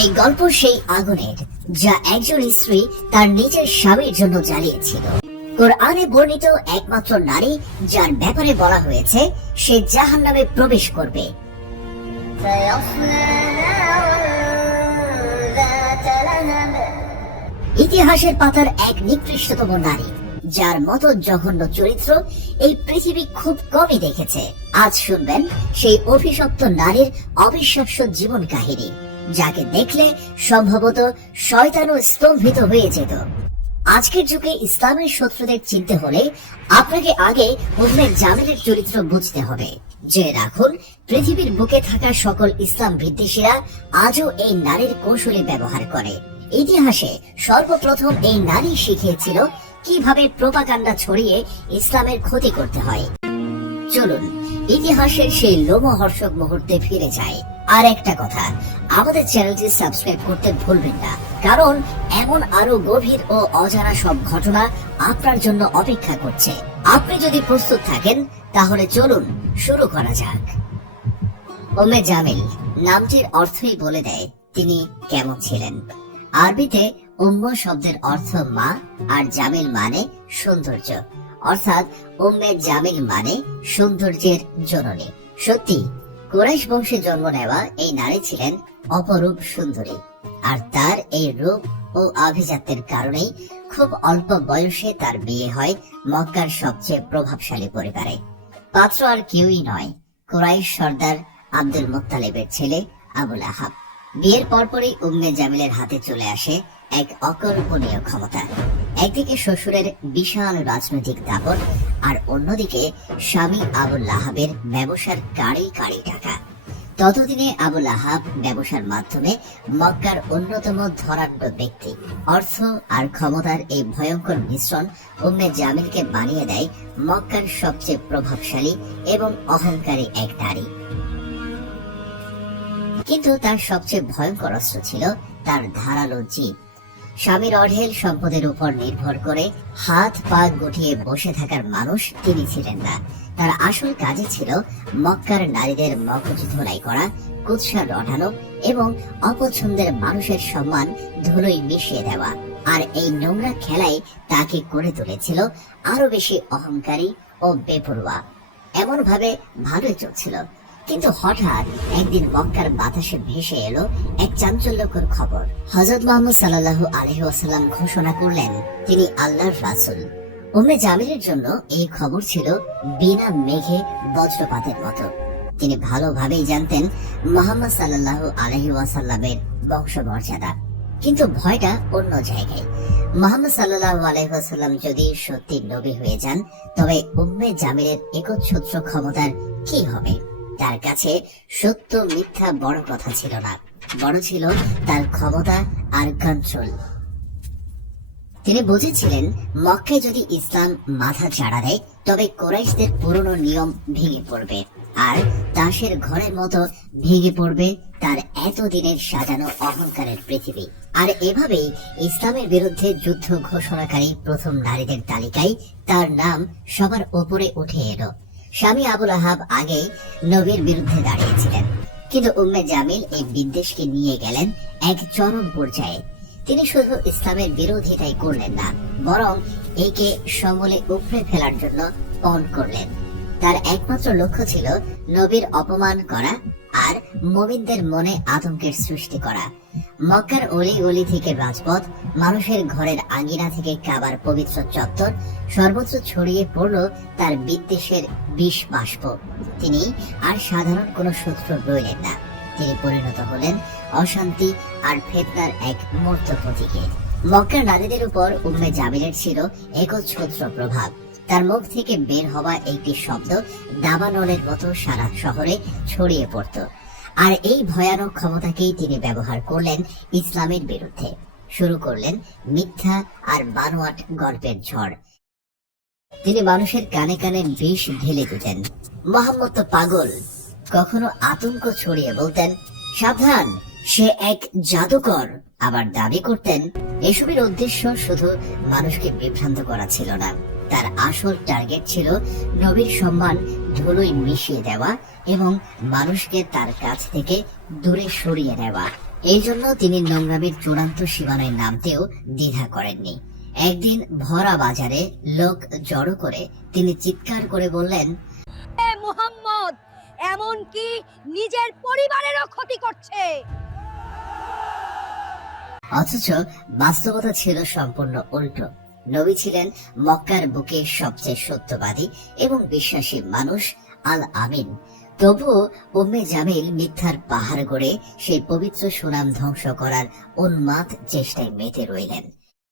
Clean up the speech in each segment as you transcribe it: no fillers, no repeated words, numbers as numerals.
এই গল্প সেই আগুনের, যা একজন স্ত্রী তার নিজের স্বামীর জন্য জ্বালিয়েছিল। কোরআনে বর্ণিত একমাত্র নারী যার ব্যাপারে বলা হয়েছে সে জাহান্নামে প্রবেশ করবে। ইতিহাসের পাতার এক নিকৃষ্টতম নারী, যার মতো জঘন্য চরিত্র এই পৃথিবী খুব কমই দেখেছে। আজ শুনবেন সেই অভিশপ্ত নারীর অবিশ্বাস্য জীবন কাহিনী, যাকে দেখলে সম্ভবত শয়তানও স্তম্ভিত হয়ে যেত। আজকের যুগে ইসলামের শত্রুদের চিনতে হলে আপনাকে আগে উম্মে জামিলের চরিত্র বুঝতে হবে। যে রাখুন, পৃথিবীর বুকে থাকা সকল ইসলাম বিদ্বেষীরা আজও এই নারীর কৌশলী ব্যবহার করে। ইতিহাসে সর্বপ্রথম এই নারী শিখিয়েছিল কিভাবে প্রোপাগান্ডা ছড়িয়ে ইসলামের ক্ষতি করতে হয়। চলুন ইতিহাসের সেই লোমহর্ষক মুহূর্তে ফিরে যায়। আর একটা কথা, আমাদের চ্যানেলটি সাবস্ক্রাইব করতে ভুলবেন না, কারণ এমন আরো গভীর ও অজানা সব ঘটনা আপনার জন্য অপেক্ষা করছে। আপনি যদি প্রস্তুত থাকেন তাহলে চলুন শুরু করা যাক। উম্মে জামিল নামটির অর্থই বলে দেয় তিনি কেমন ছিলেন। আরবিতে উম্ম শব্দের অর্থ মা, আর জামিল মানে সৌন্দর্য, অর্থাৎ উম্মে জামিল মানে সৌন্দর্যের জননী। সত্যি কুরাইশ বংশে জন্ম নেওয়া এই নারী ছিলেন অপরূপ সুন্দরী, আর তার এই রূপ ও আভিজাত্যের কারণেই খুব অল্প বয়সে তার বিয়ে হয় মক্কার সবচেয়ে প্রভাবশালী পরিবারে। পাত্র আর কেউই নয়, কুরাইশ সর্দার আব্দুল মুত্তালিবের ছেলে আবুল আহাব। বিয়ের পরপরই উম্মে জামিলের হাতে চলে আসে এক অকল্পনীয় ক্ষমতা। একদিকে শ্বশুরের বিশাল রাজনৈতিক দাপট, আর অন্যদিকে স্বামী আবুল আহাবের ব্যবসার কাঁড়ি কাঁড়ি টাকা। ততদিনে আবুল আহাব ব্যবসার মাধ্যমে মক্কার অন্যতম ধনাঢ্য ব্যক্তি। অর্থ আর ক্ষমতার এই ভয়ঙ্কর মিশ্রণ উম্মে জামিলকে বানিয়ে দেয় মক্কার সবচেয়ে প্রভাবশালী এবং অহংকারী এক নারী। কিন্তু তার সবচেয়ে ভয়ঙ্কর অস্ত্র ছিল তার ধারালো জিভ। স্বামীর অঢেল সম্পদের উপর নির্ভর করে হাত পা গুটিয়ে বসে থাকার মানুষ তিনি ছিলেন না। তার আসল কাজই ছিল মক্কার নারীদের মগজ ধোলাই করা, কুৎসা রটানো এবং অপছন্দের মানুষের সম্মান ধুলোয় মিশিয়ে দেওয়া। আর এই নোংরা খেলাই তাকে করে তুলেছিল আরো বেশি অহংকারী ও বেপরোয়া। এমন ভাবে ভালোই চলছিল, কিন্তু হঠাৎ একদিন মক্কার বাতাসে ভেসে এলো এক চাঞ্চল্যকর খবর। হযরত মুহাম্মদ সাল্লাল্লাহু আলাইহি ওয়াসাল্লাম ঘোষণা করলেন তিনি আল্লাহর রাসূল। উম্মে জামিলের জন্য এই খবর ছিল বিনা মেঘে বজ্রপাতের মতো। তিনি ভালোভাবেই জানতেন মুহাম্মদ সাল্লাল্লাহু আলাইহি ওয়াসাল্লামের বংশমর্যাদা, কিন্তু ভয়টা অন্য জায়গায়। মুহাম্মদ সাল্লাল্লাহু আলাইহি ওয়াসাল্লাম যদি সত্যি নবী হয়ে যান, তবে উম্মে জামিলের একচ্ছত্র ক্ষমতার কি হবে? তার কাছে সত্য মিথ্যা বড় কথা ছিল না, বড় ছিল তার ক্ষমতা আর কন্ট্রোল। তিনি বুঝেছিলেন মক্কায় যদি ইসলাম মাথা চাড়া দেয়, তবে কুরাইশদের পুরনো নিয়ম ভেঙে পড়বে, আর তাসের ঘরের মতো ভেঙে পড়বে তার এতদিনের সাজানো অহংকারের পৃথিবী। আর এভাবেই ইসলামের বিরুদ্ধে যুদ্ধ ঘোষণাকারী প্রথম নারীদের তালিকায় তার নাম সবার উপরে উঠে এলো। স্বামী আবুল আহাব আগে নবীর বিরুদ্ধে দাঁড়িয়েছিলেন, কিন্তু উম্মে জামিল এই বিদ্বেষকে নিয়ে গেলেন এক চরম পর্যায়ে। তিনি শুধু ইসলামের বিরোধিতাই করলেন না, বরং একে সমূলে উপড়ে ফেলার জন্য পণ করলেন। তার একমাত্র লক্ষ্য ছিল নবীর অপমান করা আর মুমিনদের মনে আতঙ্কের সৃষ্টি করা। মক্কার অলি গলি থেকে রাজপথ, মানুষের ঘরের আঙ্গিনা থেকে কাবার পবিত্র চত্বর, সর্বত্র ছড়িয়ে পড়ল তার বিদ্বেষের বিষ বাষ্প। তিনি আর সাধারণ কোন শত্রু রইলেন না, তিনি পরিণত হলেন অশান্তি আর ফিতনার এক মূর্ত প্রতীকে। মক্কার নারীদের উপর উম্মে জামিলের ছিল একচ্ছত্র প্রভাব। তার মুখ থেকে বের হওয়া একটি শব্দ দাবানলের মতো সারা শহরে ছড়িয়ে পড়ত, আর এই ভয়ানক ক্ষমতাকেই তিনি ব্যবহার করলেন ইসলামের বিরুদ্ধে। শুরু করলেন মিথ্যা আর বানোয়াট গল্পের ঝড়। তিনি মানুষের কানে কানে বিষ ঢেলে দিতেন। মুহাম্মদ তো পাগল। কখনো আতঙ্ক ছড়িয়ে বলতেন সাবধান, সে এক জাদুকর। আবার দাবি করতেন এসবের উদ্দেশ্য শুধু মানুষকে বিভ্রান্ত করা ছিল না, তার আসল টার্গেট ছিল নবীর সম্মান ধুলোয় মিশিয়ে দেওয়া এবং মানুষকে তার কাছ থেকে দূরে সরিয়ে নেওয়া। এই জন্য তিনি নোংরামির চূড়ান্ত সীমানায় নামতেও দ্বিধা করেননি। একদিন ভরা বাজারে লোক জড়ো করে তিনি চিৎকার করে বললেন, এ মুহাম্মদ এমনকি নিজের পরিবারেরও ক্ষতি করছে। অথচ বাস্তবতা ছিল সম্পূর্ণ উল্টো। নবী ছিলেন মক্কার বুকে সবচেয়ে সত্যবাদী এবং বিশ্বাসী মানুষ, আল আমিন। তবুও উম্মে জামিল মিথ্যার পাহাড় গড়ে সেই পবিত্র সুনাম ধ্বংস করার উন্মাদ চেষ্টায় মেতে রইলেন।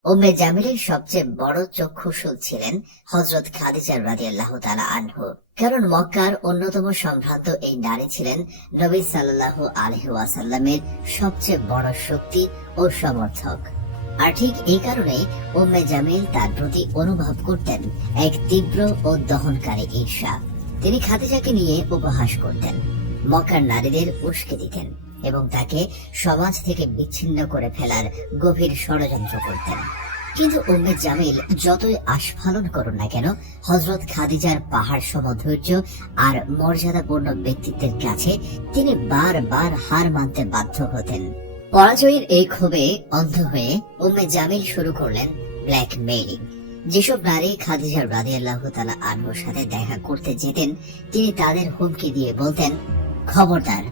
উম্মে জামিলের সবচেয়ে বড় চক্ষুশূল ছিলেন হযরত খাদিজা রাদিয়াল্লাহু তাআলা আনহু। কারণ মক্কার অন্যতম সম্ভ্রান্ত এই নারী ছিলেন নবী সাল্লাল্লাহু আলাইহি ওয়াসাল্লামের সবচেয়ে বড় শক্তি ও সমর্থক। আর ঠিক এই কারণেই উম্মে জামিল তার প্রতি অনুভব করতেন এক তীব্র ও দহনকারী ঈর্ষা। তিনি খাদিজাকে নিয়ে উপহাস করতেন, মক্কার নারীদের উস্কে দিতেন এবং তাকে সমাজ থেকে বিচ্ছিন্ন করে ফেলার গভীর ষড়যন্ত্র করতেন। কিন্তু উম্মে জামিল যতই আস্ফালন করুন না কেন, হযরত খাদিজার পাহাড় সম ধৈর্য আর মর্যাদাপূর্ণ ব্যক্তিত্বের কাছে তিনি বারবার হার মানতে বাধ্য হতেন। পরাজয়ের এই ক্ষোভে অন্ধ হয়ে উম্মে জামিল শুরু করলেন ব্ল্যাকমেইলিং। যেসব নারী খাদিজা রাদিয়াল্লাহু তাআলা আনহুর সাথে দেখা করতে যেতেন, তিনি তাদের হুমকি দিয়ে বলতেন, খবরদার,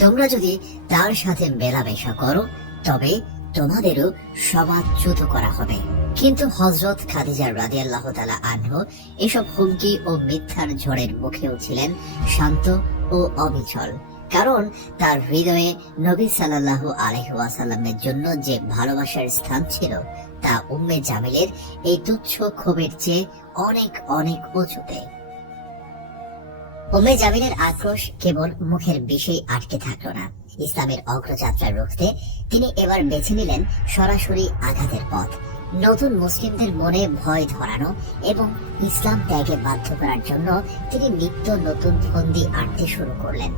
তোমরা যদি তার সাথে মেলামেশা করো তবে তোমাদেরও সমাজচ্যুত করা হবে। কিন্তু হযরত খাদিজা রাদিয়াল্লাহু তাআলা আনহু এসব হুমকি ও মিথ্যার ঝড়ের মুখেও ছিলেন শান্ত ও অবিচল। কারণ তার হৃদয়ে নবী সাল্লাল্লাহু আলাইহি ওয়াসাল্লামের জন্য যে ভালোবাসার স্থান ছিল তা উম্মে জামিলের এই তুচ্ছ ক্ষোভের চেয়ে অনেক অনেক উঁচুতে। উম্মে জামিলের আক্রোশ কেবল মুখের বিষেই আটকে থাকলো না। ইসলামের অগ্রযাত্রা রুখতে তিনি এবার বেছে নিলেন সরাসরি আঘাতের পথ। নতুন মুসলিমদের মনে ভয় ধরানো এবং ইসলাম ত্যাগে বাধ্য করার জন্য তিনি নিত্য নতুন ফন্দি আঁটতে শুরু করলেন।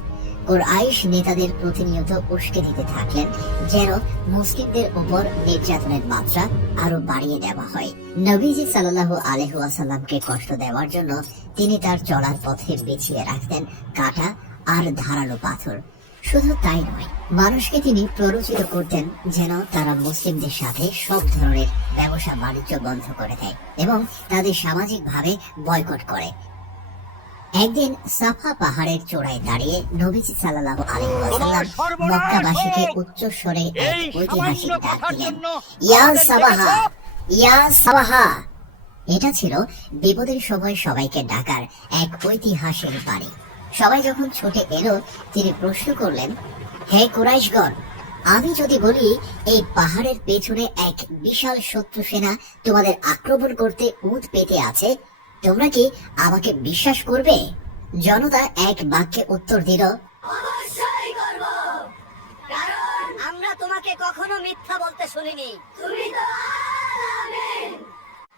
কুরাইশ নেতাদের প্রতিনিয়ত উস্কে দিতে থাকলেন যেন মুসলিমদের উপর নির্যাতনের মাত্রা আরো বাড়িয়ে দেওয়া হয়। নবীজি সাল্লাল্লাহু আলাইহি ওয়াসাল্লামকে কষ্ট দেওয়ার জন্য তিনি তার চলার পথে বিছিয়ে রাখতেন কাঁটা আর ধারালো পাথর। শুধু তাই নয়, মানুষকে তিনি প্ররোচিত করতেন যেন তারা মুসলিমদের সাথে সব ধরনের ব্যবসা বাণিজ্য বন্ধ করে দেয় এবং তাদের সামাজিকভাবে বয়কট করে। একদিন সাফা পাহাড়ের চূড়ায় দাঁড়িয়ে নবীজি সাল্লাল্লাহু আলাইহি ওয়াসাল্লাম মক্কাবাসীকে উচ্চ স্বরে এক ঐতিহাসিক ডাক দিলেন, ইয়া সাবাহা, ইয়া সাবাহা। এটা ছিল বিপদের সময় সবাইকে ডাকার এক ঐতিহাসিক বাণী। সবাই যখন ছুটে এলো, তিনি প্রশ্ন করলেন, হে কুরাইশগণ, আমি যদি বলি এই পাহাড়ের পেছনে এক বিশাল শত্রু সেনা তোমাদের আক্রমণ করতে উৎ পেতে আছে, তোমরা কি আমাকে বিশ্বাস করবে? জনতা এক বাক্যে উত্তর দিল, অবশ্যই করব, কারণ আমরা তোমাকে কখনো মিথ্যা বলতে শুনিনি। তুমি তো আমিন।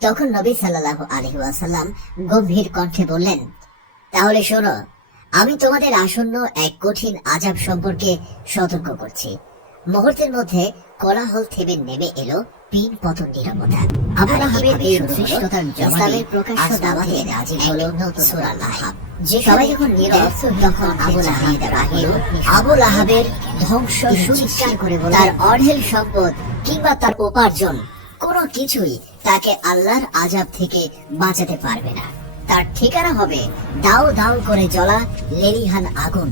তখন নবী সাল্লাল্লাহু আলাইহি ওয়াসাল্লাম গম্ভীর কণ্ঠে বললেন, তাহলে শোনো, আমি তোমাদের আসন্ন এক কঠিন আযাব সম্পর্কে সতর্ক করছি। মুহূর্তের মধ্যে কোলাহল থেমে নেমে এলো পিন পতন নীরবতা। আবু লাহাবের এই ধৃষ্টতার জবাবে প্রকাশ্য দাওয়াতে নাজিল হলো সূরা লাহাব। যে সবাই যখন নীরব, তখন আবু লাহাবের ধ্বংস সুচিৎকার করে বলে, তার অঢেল সম্পদ কিংবা তার উপার্জন কোনো কিছুই তাকে আল্লাহর আযাব থেকে বাঁচাতে পারবে না। তার ঠিকানা হবে দাও দাও করে জ্বলা লেলিহান আগুন,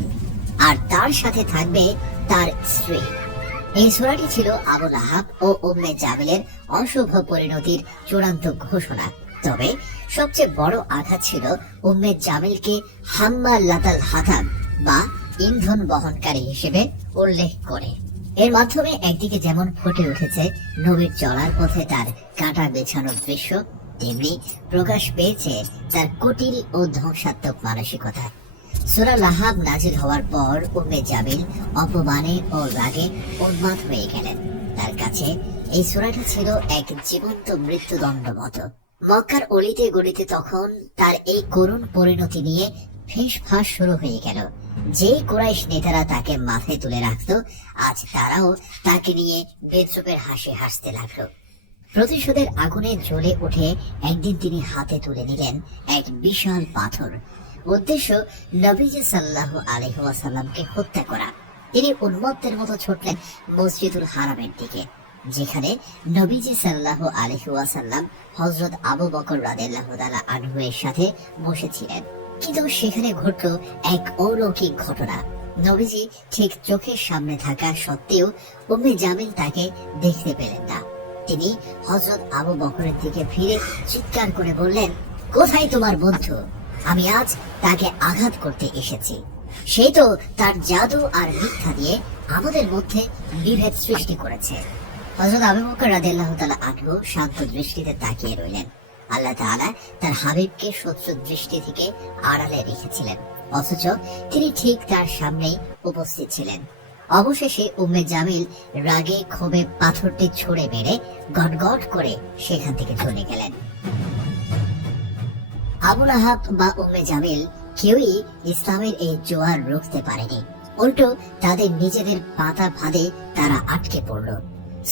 আর তার সাথে থাকবে তার স্ত্রী। এই সূরাটি ছিল আবু লাহাব ও উম্মে জামিলের অশুভ পরিণতির চূড়ান্ত ঘোষণা। তবে সবচেয়ে বড় আঘাত ছিল উম্মে জামিলকে হাম্মালাতাল হাতাব বা ইন্ধন বহনকারী হিসেবে উল্লেখ করে। এর মাধ্যমে একদিকে যেমন ফুটে উঠেছে নবীর চলার পথে তার কাঁটা বেছানোর দৃশ্য, তেমনি প্রকাশ পেয়েছে তার কুটিল ও ধ্বংসাত্মক মানসিকতা। সূরা লাহাব নাজিল হওয়ার পর উম্মে জামিল অপমানে ও রাগে উন্মাদ হয়ে গেলেন। তার কাছে এই সূরাটি ছিল এক জীবন্ত মৃত্যুদণ্ড মতো। মক্কার অলিতে গলিতে তখন তার এই করুণ পরিণতি নিয়ে ফিসফাস শুরু হয়ে গেল। যে কুরাইশ নেতারা তাকে মাথায় তুলে রাখত, আজ তারাও তাকে নিয়ে বেদ্রুপের হাসি হাসতে লাগলো। প্রতিশোধের আগুনে জ্বলে উঠে একদিন তিনি হাতে তুলে নিলেন এক বিশাল পাথর। উদ্দেশ্য নবীজি সাল্লাল্লাহু আলাইহি ওয়াসাল্লামকে হত্যা করা। তিনি উন্মত্তের মতো ছুটলেন মসজিদুল হারামের দিকে, যেখানে নবীজি সাল্লাল্লাহু আলাইহি ওয়াসাল্লাম হযরত আবু বকর রাদিয়াল্লাহু তাআলা আনহু এর সাথে বসেছিলেন। কিন্তু সেখানে ঘটল এক অলৌকিক ঘটনা। নবীজি ঠিক চোখের সামনে থাকা সত্ত্বেও উম্মে জামিল তাকে দেখতে পেলেন না। তিনি হযরত আবু বকরের দিকে ফিরে চিৎকার করে বললেন, কোথায় তোমার বন্ধু? আমি আজ তাকে আঘাত করতে এসেছি। সে তো তার জাদু আর মিথ্যা দিয়ে আমাদের মধ্যে বিভেদ সৃষ্টি করেছে। হযরত আবু বকর রাদিয়াল্লাহু তাআলা আনহু শান্ত দৃষ্টিতে তাকিয়ে রইলেন। আল্লাহ তাআলা তার হাবিবকে শত্রু দৃষ্টি থেকে আড়ালে রেখেছিলেন, অথচ তিনি ঠিক তার সামনেই উপস্থিত ছিলেন। অবশেষে উম্মে জামিল রাগে ক্ষোভে পাথরটি ছুঁড়ে মেরে গটগট করে সেখান থেকে চলে গেলেন। আবু লাহাব বা উম্মে জামিল কেউই ইসলামের এই জোয়ার রুখতে পারেনি। উল্টো তাদের নিজেদের পাতা ফাঁদে তারা আটকে পড়ল।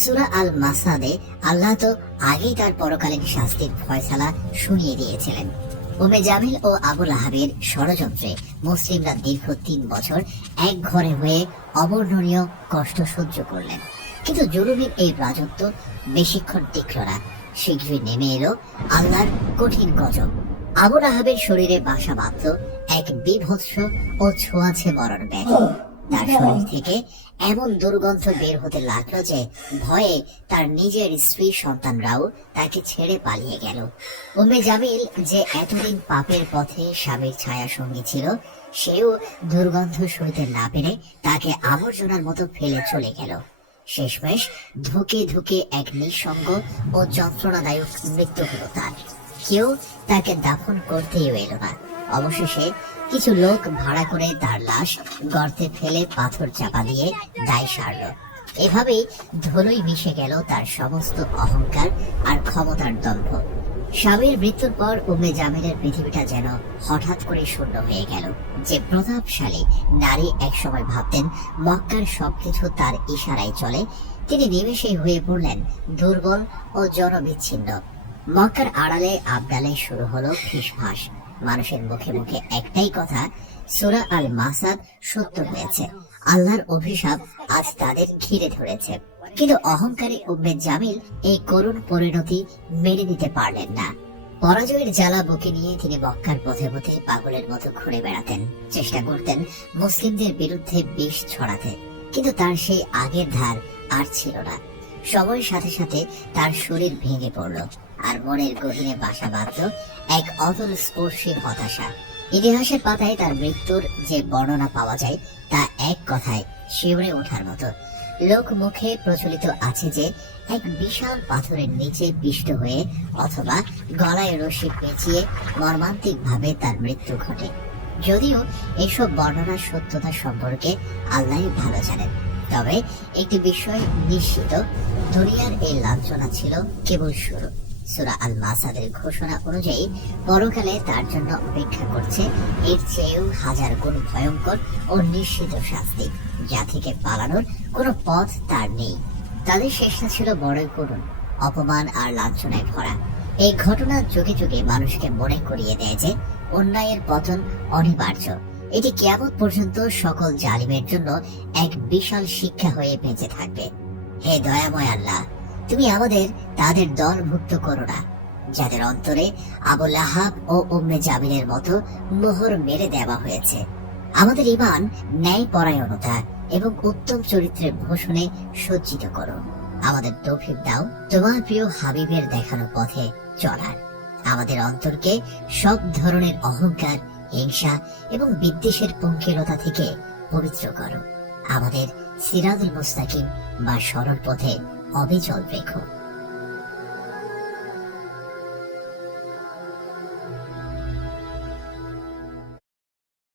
সূরা আল মাসাদে আল্লাহ তো আগেই তার পরকালীন শাস্তির ফয়সালা শুনিয়ে দিয়েছিলেন। উম্মে জামিল ও আবু লাহাবের ষড়যন্ত্রে মুসলিমরা দীর্ঘ 3 বছর এক ঘরে হয়ে অবর্ণনীয় কষ্ট সহ্য করলেন। কিন্তু জুলুমের এই রাজত্ব বেশিক্ষণ টিকল না। শীঘ্রই নেমে এলো আল্লাহর কঠিন গজব। আবু লাহাবের শরীরে বাসা বাঁধল এক বিভৎস ও ছোঁয়াছে মরণ ব্যাধি। তার শরীর থেকে এমন দুর্গন্ধ বের হতে লাগলো যে ভয়ে তার নিজের স্ত্রী সন্তানরাও তাকে ছেড়ে পালিয়ে গেল। উম্মে জামিল যে এতদিন পাপের পথে স্বামীর ছায়া সঙ্গী ছিল, সেও দুর্গন্ধ সইতে না পেরে তাকে আবর্জনার মতো ফেলে চলে গেল। শেষমেশ ধুকে ধুকে এক নিঃসঙ্গ ও যন্ত্রণাদায়ক মৃত্যু হলো তার। কেউ তাকে দাফন করতেই এলো না। অবশেষে কিছু লোক ভাড়া করে তার লাশ গর্তে ফেলে পাথর চাপা দিয়ে দায় সারল। এভাবেই ধুলোয় মিশে গেল তার সমস্ত অহংকার আর ক্ষমতার দম্ভ। স্বামীর মৃত্যুর পর উম্মে জামিলের পৃথিবীটা যেন হঠাৎ করে শূন্য হয়ে গেল। যে প্রতাপশালী নারী একসময় ভাবতেন মক্কার সবকিছু তার ইশারায় চলে, তিনি নিমেষেই হয়ে পড়লেন দুর্বল ও জনবিচ্ছিন্ন। মক্কার আড়ালে আবডালে শুরু হলো ফিসফাস। মানুষের মুখে মুখে একটাই কথা, সূরা আল মাসাদ সত্য হয়েছে। আল্লাহর অভিশাপ আজ তাদের ঘিরে ধরেছে। কিন্তু অহংকারী উম্মে জামিল এই করুণ পরিণতি মেনে নিতে পারলেন না। পরাজয়ের জ্বালা বুকে নিয়ে তিনি মক্কার পথে পথে পাগলের মতো ঘুরে বেড়াতেন, চেষ্টা করতেন মুসলিমদের বিরুদ্ধে বিষ ছড়াতে। কিন্তু তার সেই আগের ধার আর ছিল না। সময়ের সাথে সাথে তার শরীর ভেঙে পড়ল, আর মনের গহীনে বাসা বাঁধল এক অতল স্পর্শী হতাশা। ইতিহাসের পাতায় তার মৃত্যুর যে বর্ণনা পাওয়া যায় তা এক কথায় শিউরে ওঠার মতো। লোক মুখে প্রচলিত আছে যে এক বিশাল পাথরের নিচে পিষ্ট হয়ে অথবা গলায় রশি পেঁচিয়ে মর্মান্তিক ভাবে তার মৃত্যু ঘটে। যদিও এসব বর্ণনার সত্যতা সম্পর্কে আল্লাহ ভালো জানেন, তবে একটি বিষয় নিশ্চিত, দুনিয়ার এই লাঞ্ছনা ছিল কেবল শুরু। সূরা আল মাসাদের ঘোষণা অনুযায়ী পরকালে তার জন্য অপেক্ষা করছে এর চেয়েও 1000 গুণ ভয়ঙ্কর ও নিশ্চিত শাস্তি, যা থেকে পালানোর কোনো পথ তার নেই। তাদের শেষটা ছিল বড়ই করুণ, অপমান আর লাঞ্ছনায় ভরা। এই ঘটনা যুগে যুগে মানুষকে মনে করিয়ে দেয় যে অন্যায়ের পতন অনিবার্য। এটি কিয়ামত পর্যন্ত সকল জালিমের জন্য এক বিশাল শিক্ষা হয়ে বেঁচে থাকবে। হে দয়াময় আল্লাহ, তুমি আমাদের তাদের দলভুক্ত করো না যাদের অন্তরে আবু লাহাব ও উম্মে জামিলের মতো মোহর মেরে দেওয়া হয়েছে। আমাদের ঈমান, ন্যায় পরায়ণতা এবং উত্তম চরিত্রের ভূষণে সজ্জিত করো। আমাদের তৌফিক দাও তোমার প্রিয় হাবিবের দেখানো পথে চলার। আমাদের অন্তরকে সব ধরনের অহংকার, হিংসা এবং বিদ্বেষের পঙ্কিলতা থেকে পবিত্র করো। আমাদের সিরাতুল মুস্তাকিম বা সরল পথে অবিচল রেখো।